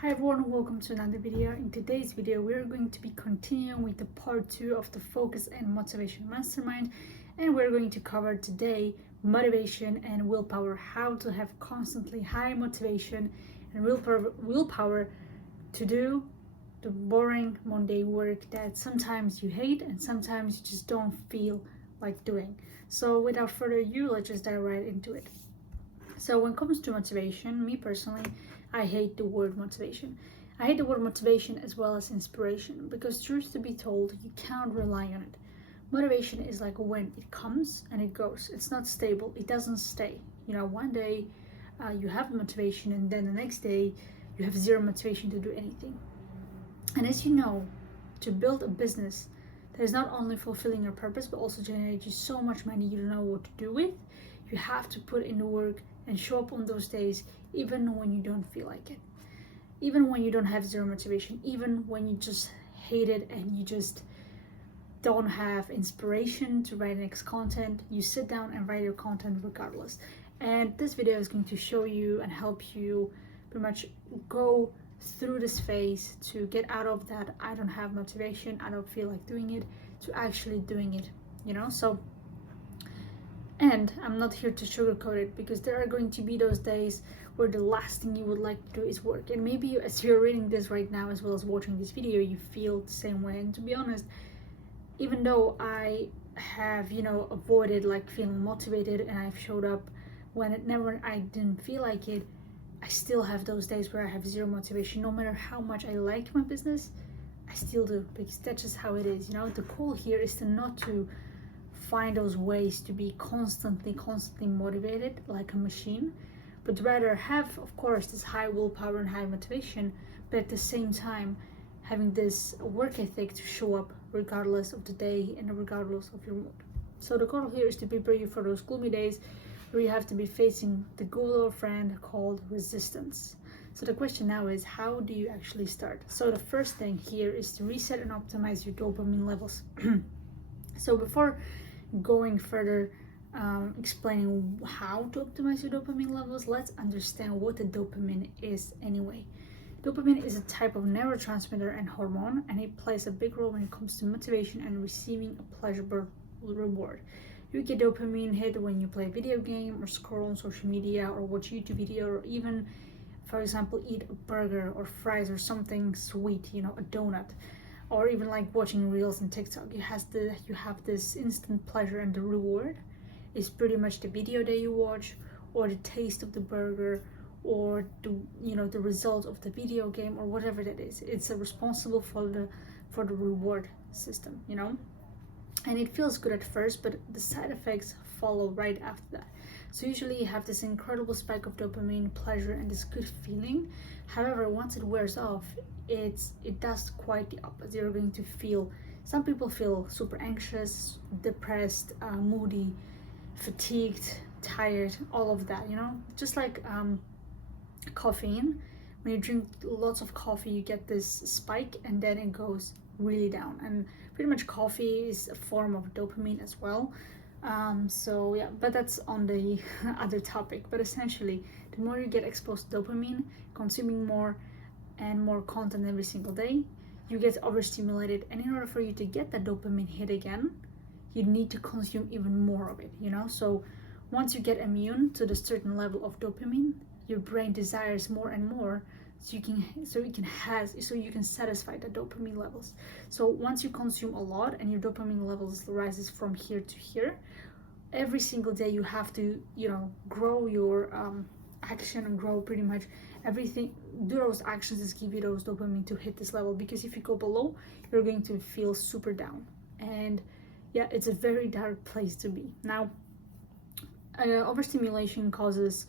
Hi everyone, welcome to another video. In today's video, we're going to be continuing with the part 2 of the Focus and Motivation Mastermind, and we're going to cover today motivation and willpower, how to have constantly high motivation and willpower to do the boring, mundane work that sometimes you hate and sometimes you just don't feel like doing. So without further ado, let's just dive right into it. So when it comes to motivation, me personally, I hate the word motivation. I hate the word motivation as well as inspiration because, truth to be told, you can't rely on it. Motivation is like when it comes and it goes. It's not stable. It doesn't stay. One day you have motivation and then the next day you have zero motivation to do anything. And as you know, to build a business that is not only fulfilling your purpose but also generates you so much money you don't know what to do with, you have to put in the work and show up on those days even when you don't feel like it, even when you don't have zero motivation, even when you just hate it and you just don't have inspiration to write next content. You sit down and write your content regardless. And this video is going to show you and help you pretty much go through this phase to get out of that I don't have motivation, I don't feel like doing it, to actually doing it, And I'm not here to sugarcoat it because there are going to be those days where the last thing you would like to do is work. And maybe as you're reading this right now as well as watching this video, you feel the same way. And to be honest, even though I have, avoided like feeling motivated and I've showed up when I didn't feel like it, I still have those days where I have zero motivation. No matter how much I like my business, I still do, because that's just how it is. The goal here is to not to find those ways to be constantly motivated like a machine, but rather have, of course, this high willpower and high motivation, but at the same time having this work ethic to show up regardless of the day and regardless of your mood. So the goal here is to prepare you for those gloomy days where you have to be facing the good old friend called resistance. So the question now is, how do you actually start? So the first thing here is to reset and optimize your dopamine levels. So before going further, explaining how to optimize your dopamine levels, let's understand what the dopamine is anyway. Dopamine is a type of neurotransmitter and hormone, and it plays a big role when it comes to motivation and receiving a pleasurable reward. You get dopamine hit when you play a video game or scroll on social media or watch YouTube video, or even, for example, eat a burger or fries or something sweet, a donut, or even like watching reels on TikTok. You have this instant pleasure, and the reward is pretty much the video that you watch, or the taste of the burger, or the result of the video game, or whatever that is. It's responsible for the reward system, and it feels good at first, but the side effects follow right after that. So usually you have this incredible spike of dopamine, pleasure, and this good feeling. However, once it wears off, it does quite the opposite. You're going to feel, some people feel super anxious, depressed, moody, fatigued, tired, all of that, just like caffeine. When you drink lots of coffee, you get this spike and then it goes really down. And pretty much coffee is a form of dopamine as well. So yeah, but that's on the other topic. But essentially, the more you get exposed to dopamine, consuming more and more content every single day, you get overstimulated, and in order for you to get that dopamine hit again, you need to consume even more of it, So once you get immune to the certain level of dopamine, your brain desires more and more, so you can satisfy the dopamine levels. So once you consume a lot and your dopamine levels rises from here to here, every single day you have to grow your action and grow pretty much everything. Do those actions that give you those dopamine to hit this level, because if you go below, you're going to feel super down, and yeah, it's a very dark place to be. Now, overstimulation causes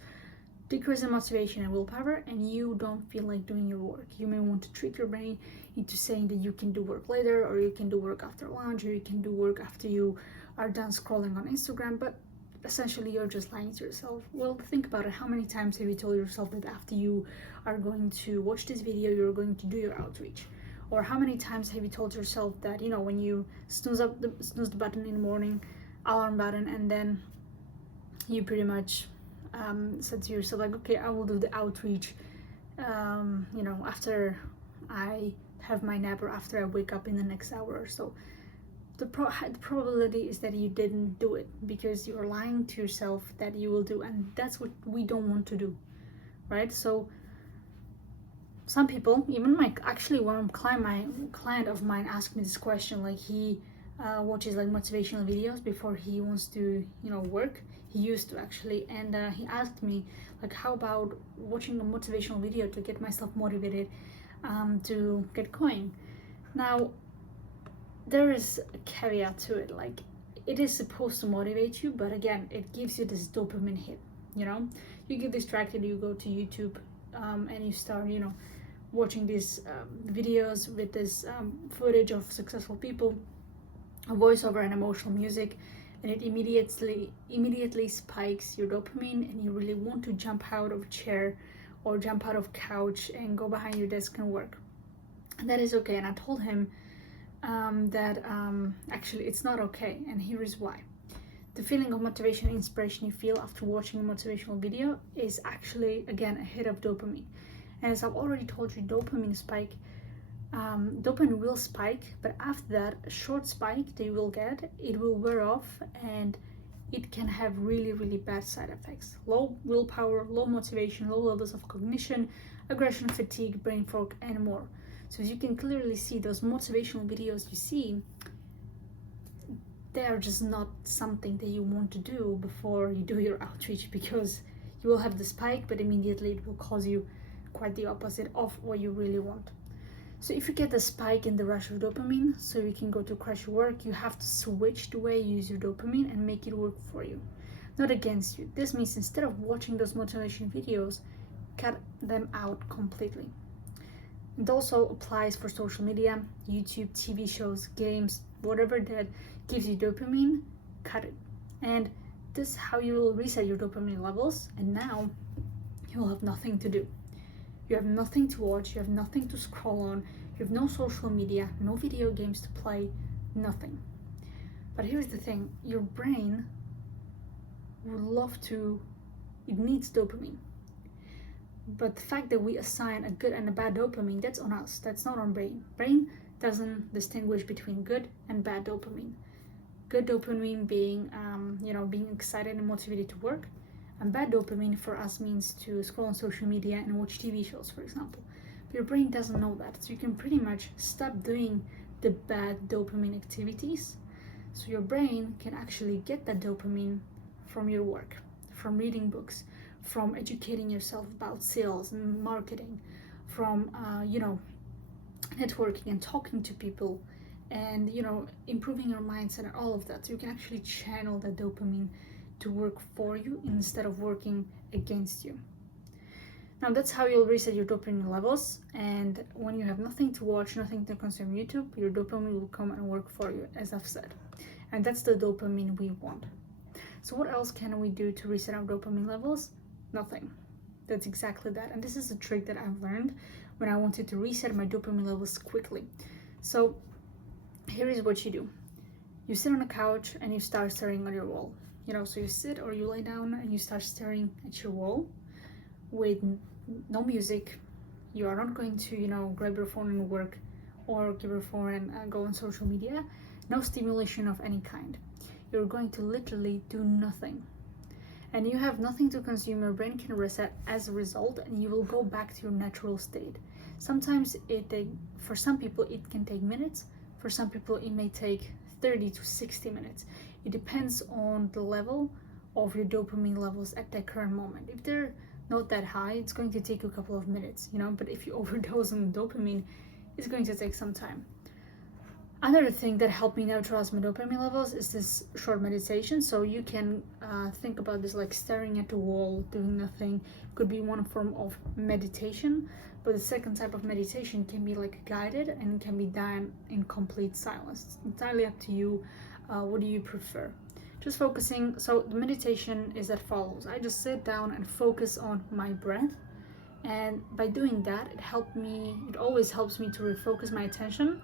decrease in motivation and willpower, and you don't feel like doing your work. You may want to trick your brain into saying that you can do work later, or you can do work after lunch, or you can do work after you are done scrolling on Instagram, but essentially you're just lying to yourself. Well, think about it. How many times have you told yourself that after you are going to watch this video, you're going to do your outreach? Or how many times have you told yourself that, when you snooze the button in the morning, alarm button, and then you pretty much said to yourself like, okay, I will do the outreach after I have my nap or after I wake up in the next hour or so. The probability is that you didn't do it because you're lying to yourself that you will do, and that's what we don't want to do, right? So some people, even one client of mine asked me this question. Like, he watches like motivational videos before he wants to work. He used to actually, and he asked me like, how about watching a motivational video to get myself motivated to get going. Now there is a caveat to it. Like, it is supposed to motivate you, but again, it gives you this dopamine hit. You get distracted, you go to YouTube, and you start watching these videos with this footage of successful people, a voiceover and emotional music, and it immediately spikes your dopamine, and you really want to jump out of a chair or jump out of couch and go behind your desk and work. And that is okay. And I told him that actually it's not okay, and here is why. The feeling of motivation and inspiration you feel after watching a motivational video is actually, again, a hit of dopamine. And as I've already told you, dopamine will spike, but after that, a short spike that you will get, it will wear off, and it can have really, really bad side effects. Low willpower, low motivation, low levels of cognition, aggression, fatigue, brain fog, and more. So as you can clearly see, those motivational videos you see, they are just not something that you want to do before you do your outreach, because you will have the spike, but immediately it will cause you quite the opposite of what you really want. So if you get the spike in the rush of dopamine, so you can go to crush your work, you have to switch the way you use your dopamine and make it work for you, not against you. This means instead of watching those motivation videos, cut them out completely. It also applies for social media, YouTube, TV shows, games, whatever that gives you dopamine, cut it. And this is how you will reset your dopamine levels, and now you will have nothing to do. You have nothing to watch, you have nothing to scroll on, you have no social media, no video games to play, nothing. But here's the thing, your brain it needs dopamine. But the fact that we assign a good and a bad dopamine, that's on us, that's not on brain. Brain doesn't distinguish between good and bad dopamine. Good dopamine being, being excited and motivated to work. And bad dopamine for us means to scroll on social media and watch TV shows, for example. But your brain doesn't know that. So you can pretty much stop doing the bad dopamine activities. So your brain can actually get that dopamine from your work, from reading books, from educating yourself about sales and marketing, from, networking and talking to people, and, improving your mindset and all of that. So you can actually channel that dopamine to work for you instead of working against you. Now that's how you'll reset your dopamine levels, and when you have nothing to watch, nothing to consume YouTube, your dopamine will come and work for you, as I've said. And that's the dopamine we want. So what else can we do to reset our dopamine levels? Nothing. That's exactly that. And this is a trick that I've learned when I wanted to reset my dopamine levels quickly. So here is what you do. You sit on a couch and you start staring at your wall. So you sit or you lay down and you start staring at your wall with no music. You are not going to, grab your phone and work, or grab your phone and go on social media. No stimulation of any kind. You're going to literally do nothing. And you have nothing to consume. Your brain can reset as a result, and you will go back to your natural state. Sometimes for some people it can take minutes. For some people it may take 30 to 60 minutes. It depends on the level of your dopamine levels at that current moment. If they're not that high, it's going to take you a couple of minutes, but if you overdose on dopamine, it's going to take some time. Another thing that helped me neutralize my dopamine levels is this short meditation. So you can think about this like staring at the wall, doing nothing. Could be one form of meditation, but the second type of meditation can be like guided and can be done in complete silence. It's entirely up to you. What do you prefer? Just focusing. So the meditation is as follows. I just sit down and focus on my breath, and by doing that, it always helps me to refocus my attention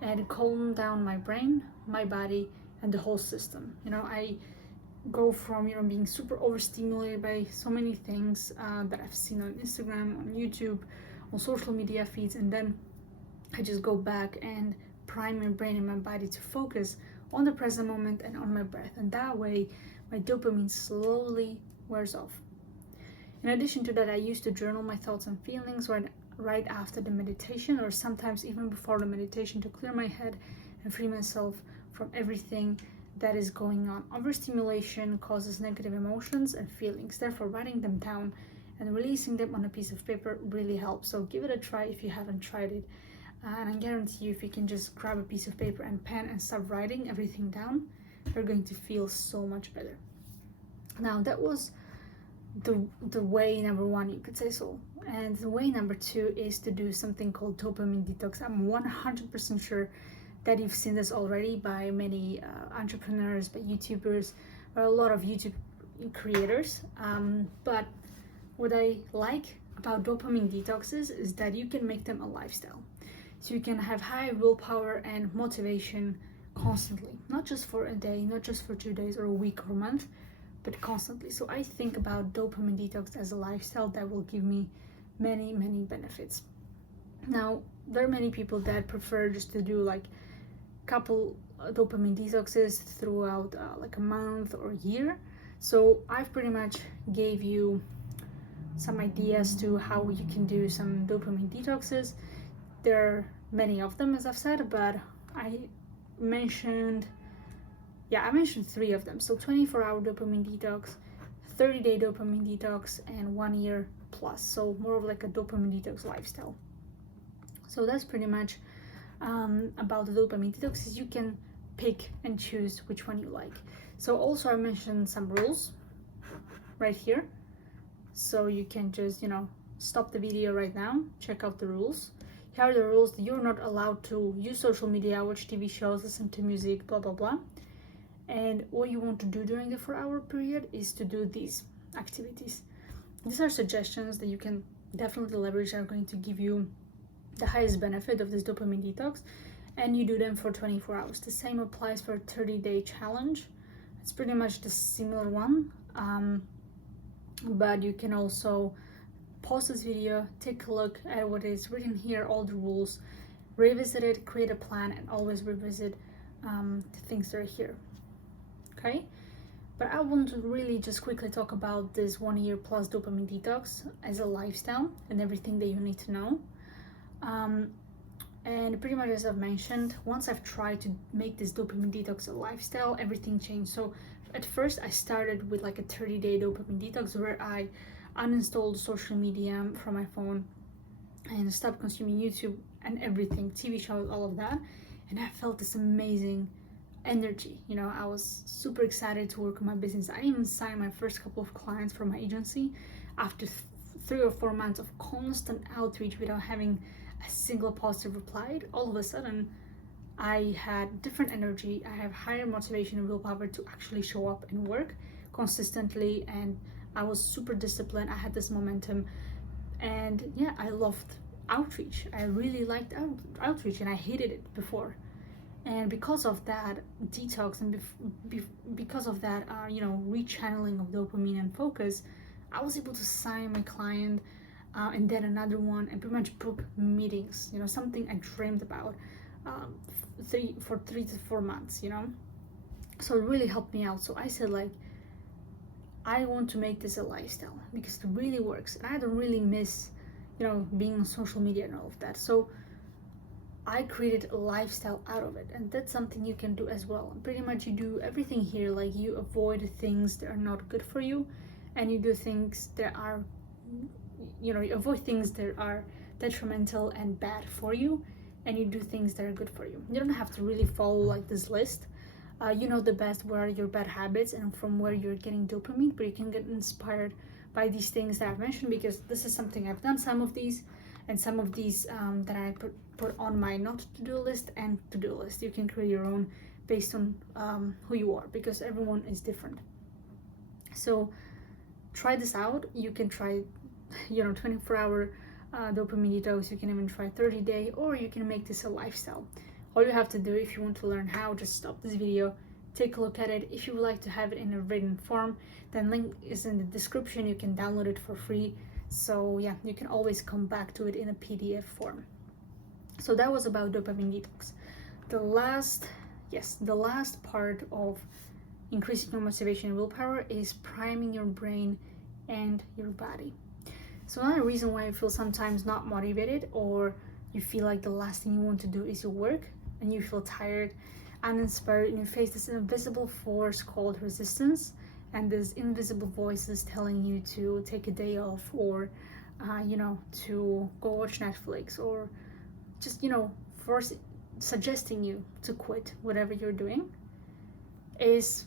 and calm down my brain, my body, and the whole system. I go from being super overstimulated by so many things that I've seen on Instagram, on YouTube, on social media feeds, and then I just go back and prime my brain and my body to focus on the present moment and on my breath, and that way my dopamine slowly wears off. In addition to that, I used to journal my thoughts and feelings right after the meditation, or sometimes even before the meditation, to clear my head and free myself from everything that is going on. Overstimulation causes negative emotions and feelings. Therefore, writing them down and releasing them on a piece of paper really helps. So give it a try if you haven't tried it. And I guarantee you, if you can just grab a piece of paper and pen and start writing everything down, you're going to feel so much better. Now, that was the way number one, you could say so. And the way number two is to do something called dopamine detox. I'm 100% sure that you've seen this already by many entrepreneurs, by YouTubers, or a lot of YouTube creators. But what I like about dopamine detoxes is that you can make them a lifestyle. So you can have high willpower and motivation constantly, not just for a day, not just for 2 days or a week or a month, but constantly. So I think about dopamine detox as a lifestyle that will give me many, many benefits. Now, there are many people that prefer just to do like couple dopamine detoxes throughout like a month or a year. So I've pretty much gave you some ideas to how you can do some dopamine detoxes. There are many of them, as I've said, but I mentioned 3 of them. So 24-hour dopamine detox, 30-day dopamine detox, and 1 year plus. So more of like a dopamine detox lifestyle. So that's pretty much about the dopamine detox. Is you can pick and choose which one you like. So also I mentioned some rules right here. So you can just, stop the video right now, check out the rules. Here are the rules. You're not allowed to use social media, watch TV shows, listen to music, blah, blah, blah. And what you want to do during the 4-hour period is to do these activities. These are suggestions that you can definitely leverage, are going to give you the highest benefit of this dopamine detox, and you do them for 24 hours. The same applies for a 30-day challenge. It's pretty much the similar one, but you can also pause this video, take a look at what is written here, all the rules, revisit it, create a plan, and always revisit the things that are here. Okay, but I want to really just quickly talk about this 1 year plus dopamine detox as a lifestyle and everything that you need to know. And pretty much as I've mentioned, once I've tried to make this dopamine detox a lifestyle, everything changed. So at first I started with like a 30-day dopamine detox where I uninstalled social media from my phone and stopped consuming YouTube and everything, TV shows, all of that. And I felt this amazing energy. I was super excited to work on my business. I even signed my first couple of clients for my agency after 3 or 4 months of constant outreach without having a single positive reply. All of a sudden I had different energy. I have higher motivation and willpower to actually show up and work consistently, and I was super disciplined. I had this momentum, and yeah, I loved outreach. I really liked outreach, and I hated it before. And because of that detox and because of that rechanneling of dopamine and focus, I was able to sign my client and then another one, and pretty much book meetings, something I dreamed about for 3 to 4 months, so it really helped me out. So I said, like, I want to make this a lifestyle because it really works, and I don't really miss being on social media and all of that. So I created a lifestyle out of it, and that's something you can do as well. Pretty much you do everything here, like you avoid things that are not good for you, and you do things that are, you avoid things that are detrimental and bad for you, and you do things that are good for you. You don't have to really follow like this list. You know the best where are your bad habits and from where you're getting dopamine, but you can get inspired by these things that I've mentioned, because this is something I've done, some of these, and some of these that I put on my not to-do list and to-do list. You can create your own based on who you are, because everyone is different. So try this out. You can try 24-hour dopamine detox. You can even try 30-day, or you can make this a lifestyle. All you have to do, if you want to learn how, just stop this video, take a look at it. If you would like to have it in a written form, then link is in the description. You can download it for free. So yeah, you can always come back to it in a PDF form. So that was about dopamine detox. The last part of increasing your motivation and willpower is priming your brain and your body. So another reason why you feel sometimes not motivated, or you feel like the last thing you want to do is your work, and you feel tired, uninspired, and you face this invisible force called resistance, and this invisible voice is telling you to take a day off, or to go watch Netflix, or just force suggesting you to quit whatever you're doing, is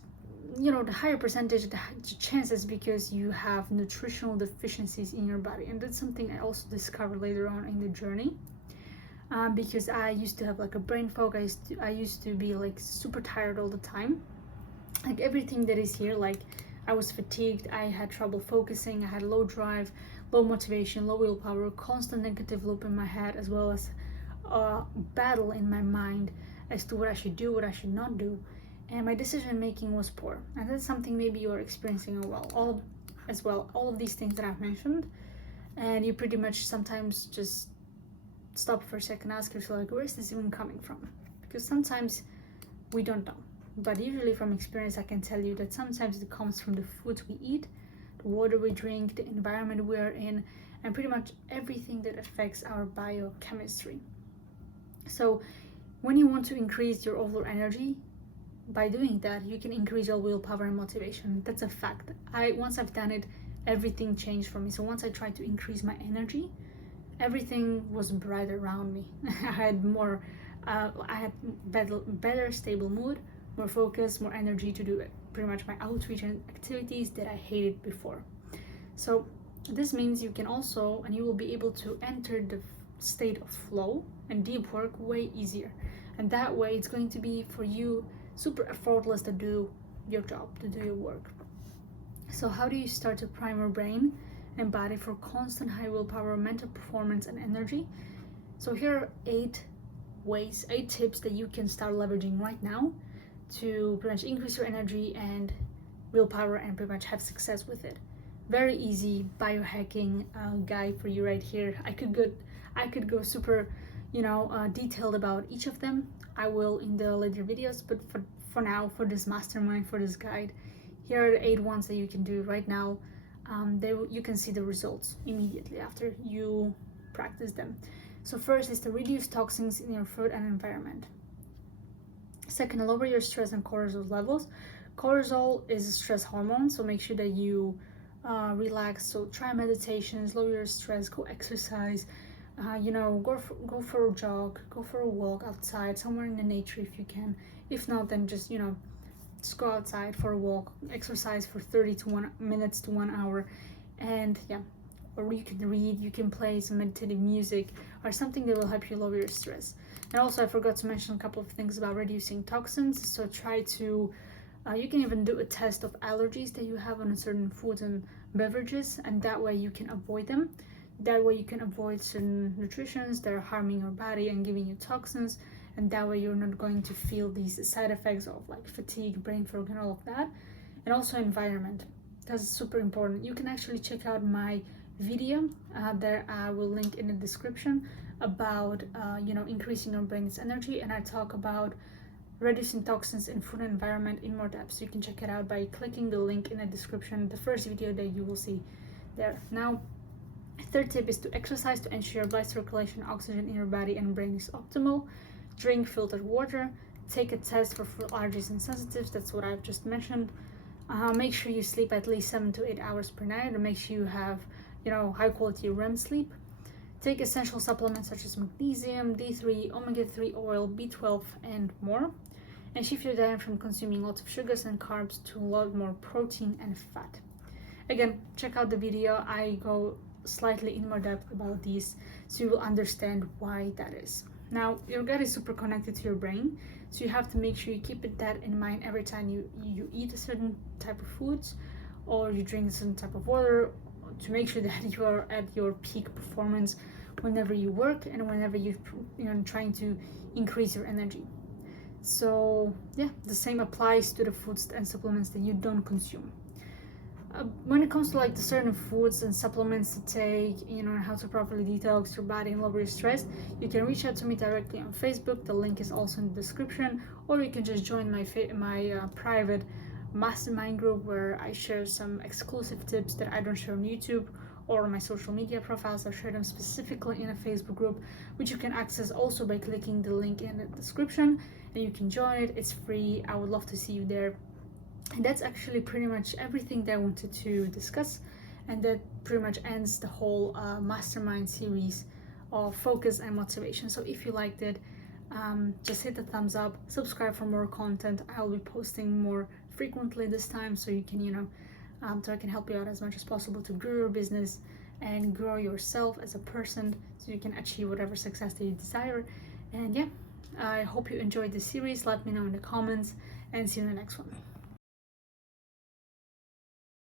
the higher percentage, the chances, because you have nutritional deficiencies in your body. And that's something I also discovered later on in the journey, because I used to have like a brain fog. I used to be like super tired all the time, like everything that is here. Like I was fatigued, I had trouble focusing, I had low drive, low motivation, low willpower, constant negative loop in my head, as well as a battle in my mind as to what I should do, what I should not do. And my decision making was poor. And that's something maybe you're experiencing all of these things that I've mentioned. And you pretty much sometimes just stop for a second, ask yourself, like, where is this even coming from? Because sometimes we don't know. But usually from experience, I can tell you that sometimes it comes from the foods we eat, the water we drink, the environment we are in, and pretty much everything that affects our biochemistry. So when you want to increase your overall energy, by doing that, you can increase your willpower and motivation. That's a fact. Once I've done it, everything changed for me. So once I tried to increase my energy, everything was brighter around me. I had better stable mood, more focus, more energy to do pretty much my outreach and activities that I hated before. So this means you can also, and you will be able to enter the state of flow and deep work way easier. And that way it's going to be for you super effortless to do your job, to do your work. So how do you start to prime your brain and body for constant high willpower, mental performance, and energy? So here are 8 tips that you can start leveraging right now to pretty much increase your energy and willpower and pretty much have success with it. Very easy biohacking guide for you right here. I could go super detailed about each of them. I will in the later videos, but for now, for this mastermind, for this guide, here are the 8 ones that you can do right now. You can see the results immediately after you practice them. So first is to reduce toxins in your food and environment. Second, lower your stress and cortisol levels. Cortisol is a stress hormone, so make sure that you relax. So try meditations, lower your stress, go exercise. Go for a jog, go for a walk outside, somewhere in the nature if you can. If not, then just go outside for a walk, exercise for 30 to 1 minutes to 1 hour, and or you can read, you can play some meditative music or something that will help you lower your stress. And also I forgot to mention a couple of things about reducing toxins. So try to you can even do a test of allergies that you have on certain foods and beverages, and that way you can avoid them. That way you can avoid certain nutritions that are harming your body and giving you toxins, and that way you're not going to feel these side effects of like fatigue, brain fog, and all of that. And also environment, that's super important. You can actually check out my video there I will link in the description about increasing your brain's energy, and I talk about reducing toxins in food and environment in more depth. So you can check it out by clicking the link in the description, the first video that you will see there. Now, third tip is to exercise to ensure blood circulation, oxygen in your body and brain is optimal. Drink filtered water. Take a test for food allergies and sensitives. That's what I've just mentioned. Make sure you sleep at least 7 to 8 hours per night, and make sure you have high quality REM sleep. Take essential supplements such as magnesium, D3, omega-3 oil, B12, and more. And shift your diet from consuming lots of sugars and carbs to a lot more protein and fat. Again, check out the video. I go slightly in more depth about these, so you will understand why that is. Now, your gut is super connected to your brain, so you have to make sure you keep that in mind every time you eat a certain type of foods or you drink a certain type of water, to make sure that you are at your peak performance whenever you work and whenever you're trying to increase your energy. So yeah, the same applies to the foods and supplements that you don't consume. when it comes to like the certain foods and supplements to take, how to properly detox your body and lower your stress, you can reach out to me directly on Facebook. The link is also in the description, or you can just join my private mastermind group where I share some exclusive tips that I don't share on YouTube or on my social media profiles. I share them specifically in a Facebook group, which you can access also by clicking the link in the description, and you can join it. It's free. I would love to see you there. And that's actually pretty much everything that I wanted to discuss, and that pretty much ends the whole mastermind series of focus and motivation. So if you liked it, just hit the thumbs up, subscribe for more content. I'll be posting more frequently this time, so you can so I can help you out as much as possible to grow your business and grow yourself as a person, so you can achieve whatever success that you desire. And yeah, I hope you enjoyed this series. Let me know in the comments, and see you in the next one.